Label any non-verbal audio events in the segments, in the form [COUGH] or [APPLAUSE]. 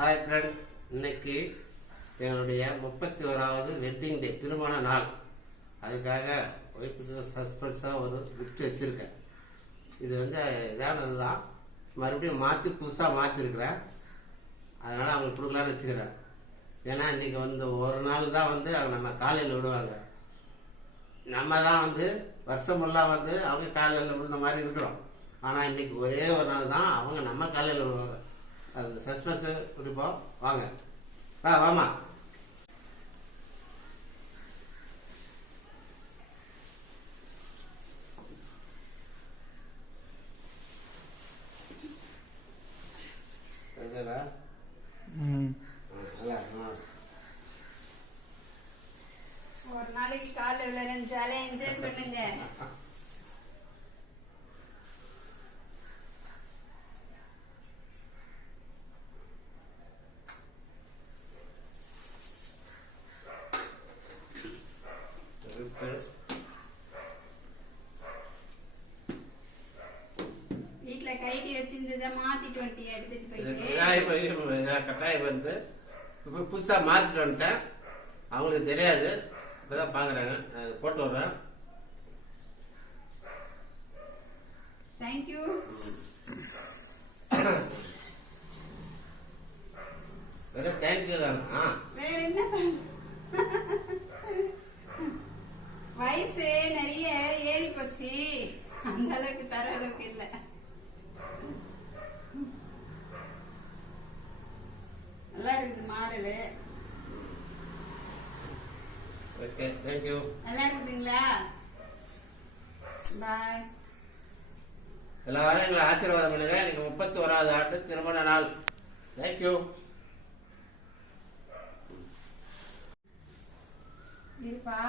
Hi friend இன்னைக்கு எங்களுடைய முப்பத்தி ஓராவது வெட்டிங் டே திருமண நாள். அதுக்காக ஒய்ஃபுக்கு சஸ்பென்ஸாக ஒரு கிஃப்ட் வச்சுருக்கேன். இது வந்து இதானது தான் மறுபடியும் மாற்றி புதுசாக மாற்றிருக்கிறேன் அதனால் அவங்களுக்கு கொடுக்கலான்னு வச்சுக்கிறேன். ஏன்னா இன்றைக்கி வந்து ஒரு நாள் தான் வந்து அவங்க நம்ம காலையில் விடுவாங்க. நம்ம தான் வந்து வருஷம் ஃபுல்லாக வந்து அவங்க காலையில் விழுந்த மாதிரி இருக்கிறோம். ஆனால் இன்னைக்கு ஒரே ஒரு நாள் தான் அவங்க நம்ம காலையில் விடுவாங்க. அது சஸ்பென்ஸு குடிப்போம் வாங்க. வாமா. ஆ, ஆ. ஒரு நாளைக்கு காலைல விளையாட ஜாலியா என்ஜாய் பண்ணுங்க. [LAUGHS] மாத்திட்டு வந்துட்டு எடுத்துட்டு இது போயிட்டு கட்டாயம் வந்து இப்போ புதுசாக மாற்றிட்டு வந்துட்டேன். அவங்களுக்கு தெரியாது. இப்போ தான் பார்க்குறாங்க அது போட்டு விட்றேன் தேங்க்யூ வெறும் தேங்க்யூ தான். வேற என்ன? வயசு நிறைய ஏறி போச்சு. அந்த அளவுக்கு தர அளவுக்கு மாடலு ஓகே தேங்க்யூ நல்லா இருக்குதுங்களா? பாய் எல்லாரும் எங்களை ஆசீர்வாதம் பண்ணுங்க. எனக்கு முப்பத்தி ஓராவது ஆண்டு திருமண நாள். தேங்க்யூ இருப்பா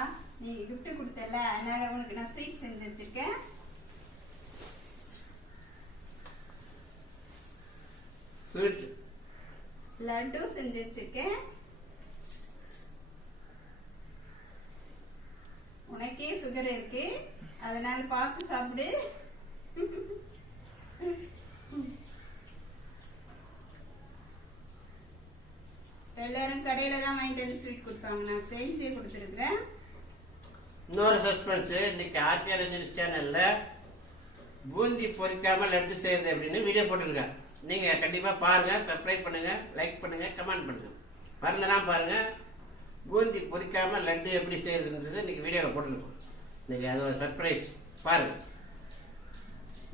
நீ gift கொடுத்தல அதனால உனக்கு நான் ஸ்வீட் செஞ்சு வச்சிருக்கேன். ஸ்வீட் லட்டு செஞ்சு வச்சிருக்கேன் உனக்கே சுகர் இருக்கு. அதனால பார்த்து சாப்பிடு. எல்லாரும் கடையில தான் வாங்கிட்டு வந்து ஸ்வீட் கொடுப்பாங்க. நான் செஞ்சு கொடுத்துருக்குறேன். இன்னொரு சஸ்பென்ஸ் இன்னைக்கு ஆத்தியரஞ்சனி சேனல்ல பூந்தி பொறிக்காம லட்டு செய்யறது அப்படின்னு வீடியோ போட்டிருக்கேன் நீங்க கண்டிப்பா பாருங்க சப்ஸ்கிரைப் பண்ணுங்க லைக் பண்ணுங்க கமெண்ட் பண்ணுங்க. மறந்துனா பாருங்க பூந்தி பொரிக்காம லட்டு எப்படி செய்யறதுன்றது இன்னைக்கு வீடியோவில் போட்டுருக்கோம். இன்னைக்கு அது ஒரு சர்ப்ரைஸ் பாருங்க.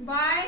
பாய்